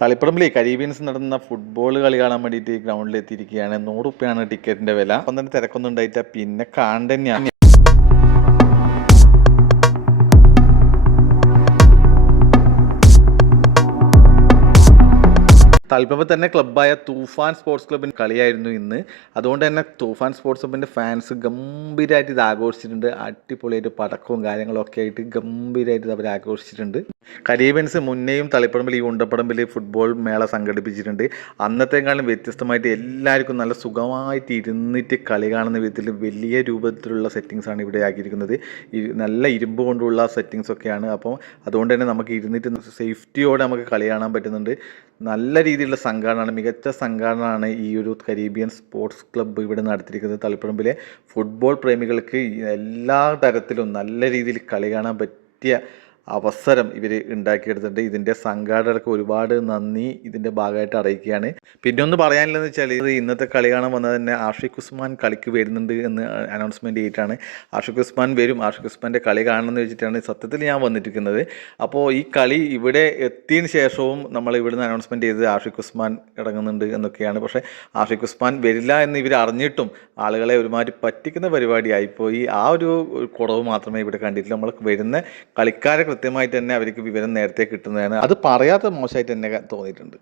തളിപ്പറമ്പിലെ Caribbeans നടന്ന football കളി കാണാൻ വേണ്ടിയിട്ട് ഗ്രൗണ്ടിൽ എത്തിയിരിക്കുകയാണ്. 100 റുപ്യാണ് ടിക്കറ്റിന്റെ വില. അപ്പം തന്നെ തിരക്കൊന്നും ഉണ്ടായിട്ട പിന്നെ കാണുക. തളിപ്പറമ്പിൽ തന്നെ ക്ലബ്ബായ തൂഫാൻ സ്പോർട്സ് ക്ലബിൻ്റെ കളിയായിരുന്നു ഇന്ന്. അതുകൊണ്ട് തന്നെ തൂഫാൻ സ്പോർട്സ് ക്ലബിൻ്റെ ഫാൻസ് ഗംഭീരമായിട്ട് ഇത് ആഘോഷിച്ചിട്ടുണ്ട്. അടിപൊളിയായിട്ട് പടക്കവും കാര്യങ്ങളൊക്കെ ആയിട്ട് ഗംഭീരമായിട്ട് അവർ ആഘോഷിച്ചിട്ടുണ്ട്. കരീബിയൻസ് മുന്നേയും തളിപ്പറമ്പിൽ ഈ ഉണ്ടപ്പറമ്പിൽ ഫുട്ബോൾ മേള സംഘടിപ്പിച്ചിട്ടുണ്ട്. അന്നത്തെക്കാളും വ്യത്യസ്തമായിട്ട് എല്ലാവർക്കും നല്ല സുഖമായിട്ട് ഇരുന്നിട്ട് കളി കാണുന്ന വിധത്തിൽ വലിയ രൂപത്തിലുള്ള സെറ്റിങ്സാണ് ഇവിടെ ആക്കിയിരിക്കുന്നത്. നല്ല ഇരുമ്പ് കൊണ്ടുള്ള സെറ്റിങ്സ് ഒക്കെയാണ്. അപ്പോൾ അതുകൊണ്ട് തന്നെ നമുക്ക് ഇരുന്നിട്ട് സേഫ്റ്റിയോടെ നമുക്ക് കളി കാണാൻ പറ്റുന്നുണ്ട്. നല്ല രീതിയിലുള്ള സംഘടനയാണ്, മികച്ച സംഘടനയാണ് ഈ ഒരു കരീബിയൻ സ്പോർട്സ് ക്ലബ്ബ് ഇവിടെ നടത്തിയിരിക്കുന്നത്. തളിപ്പറമ്പിലെ ഫുട്ബോൾ പ്രേമികൾക്ക് എല്ലാ തരത്തിലും നല്ല രീതിയിൽ കളി കാണാൻ പറ്റിയ അവസരം ഇവർ ഉണ്ടാക്കിയെടുത്തിട്ടുണ്ട്. ഇതിൻ്റെ സംഘാടകർക്ക് ഒരുപാട് നന്ദി ഇതിൻ്റെ ഭാഗമായിട്ട് അറിയിക്കുകയാണ്. പിന്നെ ഒന്ന് പറയാനില്ലെന്ന് വെച്ചാൽ ഇന്നത്തെ കളി കാണാൻ വന്നത് തന്നെ ആഷിഖ് ഉസ്മാൻ കളിക്ക് വരുന്നുണ്ട് എന്ന് അനൗൺസ്മെൻറ്റ് ചെയ്തിട്ടാണ്. ആഷിഖ് ഉസ്മാൻ വരും, ആഷിഖ് ഉസ്മാൻ്റെ കളി കാണണമെന്ന് വെച്ചിട്ടാണ് സത്യത്തിൽ ഞാൻ വന്നിരിക്കുന്നത്. അപ്പോൾ ഈ കളി ഇവിടെ എത്തിയതിന് ശേഷവും നമ്മൾ ഇവിടുന്ന് അനൗൺസ്മെൻറ്റ് ചെയ്തത് ആഷിഖ് ഉസ്മാൻ ഇറങ്ങുന്നുണ്ട് എന്നൊക്കെയാണ്. പക്ഷേ ആഷിഖ് ഉസ്മാൻ വരില്ല എന്ന് ഇവർ അറിഞ്ഞിട്ടും ആളുകളെ ഒരുമാതിരി പറ്റിക്കുന്ന പരിപാടിയായിപ്പോയി. ആ ഒരു കുറവ് മാത്രമേ ഇവിടെ കണ്ടിട്ടില്ല. നമ്മൾ വരുന്ന കളിക്കാരെ കൃത്യമായിട്ട് തന്നെ അവർക്ക് വിവരം നേരത്തെ കിട്ടുന്നതാണ്. അത് പറയാത്ത മോശമായിട്ട് തന്നെ തോന്നിയിട്ടുണ്ട്.